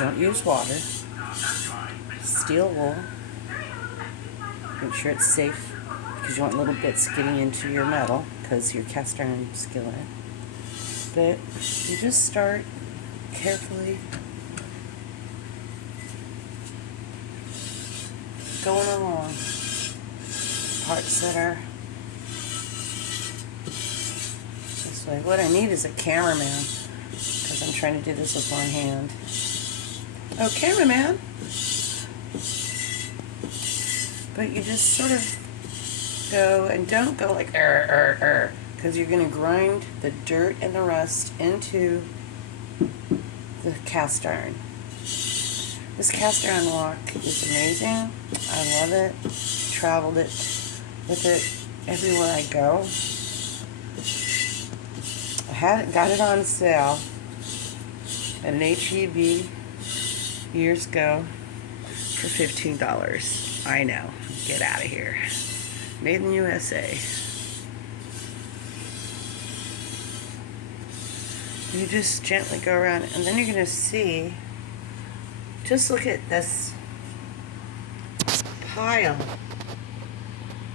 Don't use water. Steel wool. Make sure it's safe because you want little bits getting into your metal because your cast iron skillet. But you just start carefully going along. Parts that are this way. What I need is a cameraman because I'm trying to do this with one hand. Oh, cameraman! But you just sort of go, and don't go like because you're going to grind the dirt and the rust into the cast iron. This cast iron wok is amazing. I love it. Traveled it with it everywhere I go. Got it on sale at an HEB years ago for $15. I know. Get out of here. Made in the USA. You just gently go around, and then you're going to see, just look at this pile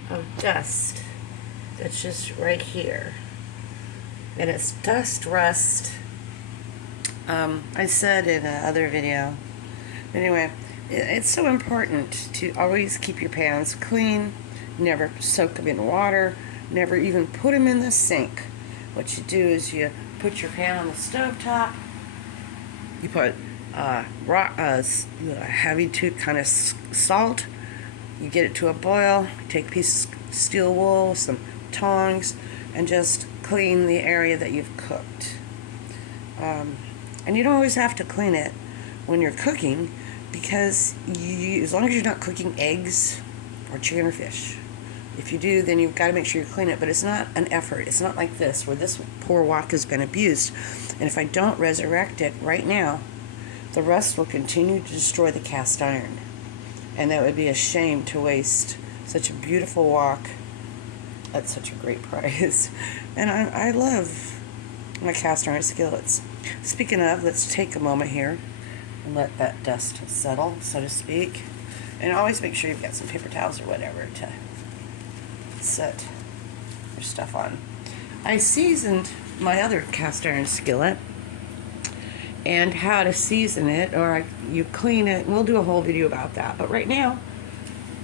of dust that's just right here. And it's dust rust. I said in another video. Anyway, it's so important to always keep your pans clean, never soak them in water, never even put them in the sink. What you do is you put your pan on the stove top, you put heavy kind of salt, you get it to a boil, take a piece of steel wool, some tongs, and just clean the area that you've cooked. And you don't always have to clean it when you're cooking, because as long as you're not cooking eggs or chicken or fish. If you do, then you've got to make sure you clean it, but it's not an effort. It's not like this, where this poor wok has been abused. And if I don't resurrect it right now, the rust will continue to destroy the cast iron. And that would be a shame to waste such a beautiful wok at such a great price. And I love my cast iron skillets. Speaking of, let's take a moment here and let that dust settle, so to speak. And always make sure you've got some paper towels or whatever to set your stuff on. I seasoned my other cast iron skillet, and how to season it, or you clean it. We'll do a whole video about that. But right now,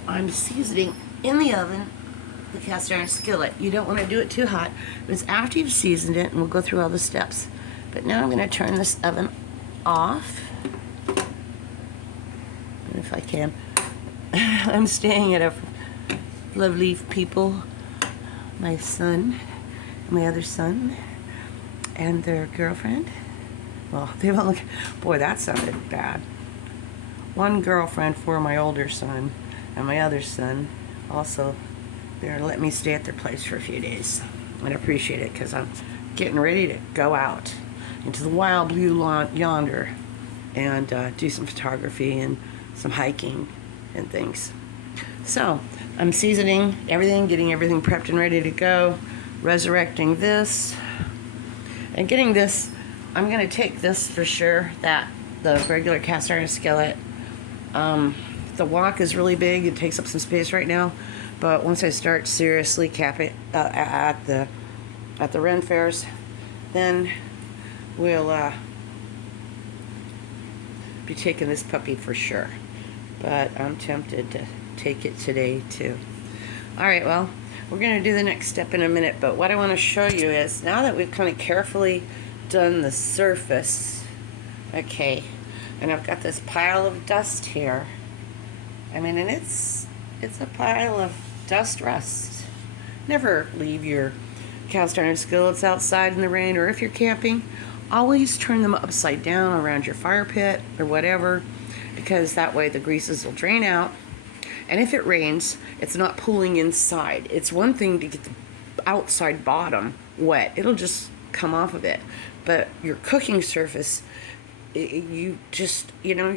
I'm seasoning in the oven the cast iron skillet. You don't want to do it too hot. It's after you've seasoned it, and we'll go through all the steps. But now I'm going to turn this oven off. And if I can. I'm staying at a lovely people, my son, my other son, and their girlfriend. Well, they've all, boy, that sounded bad. One girlfriend for my older son, and my other son also, they're letting me stay at their place for a few days. And I appreciate it, because I'm getting ready to go out into the wild blue yonder and do some photography and some hiking and things. So I'm seasoning everything, getting everything prepped and ready to go, resurrecting this, and getting this. I'm going to take this for sure, the regular cast iron skillet. The wok is really big. It takes up some space right now, but once I start seriously capping at the Ren fairs, then we'll be taking this puppy for sure. But I'm tempted to take it today too. Alright, well, we're going to do the next step in a minute, but what I want to show you is, now that we've kind of carefully done the surface, okay, and I've got this pile of dust here. I mean, and it's a pile of dust rust. Never leave your cast iron skillets outside in the rain, or if you're camping, always turn them upside down around your fire pit or whatever, because that way the greases will drain out. And if it rains, it's not pooling inside. It's one thing to get the outside bottom wet. It'll just come off of it. But your cooking surface, you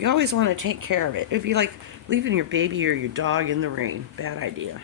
always want to take care of it. It'd be like leaving your baby or your dog in the rain. Bad idea.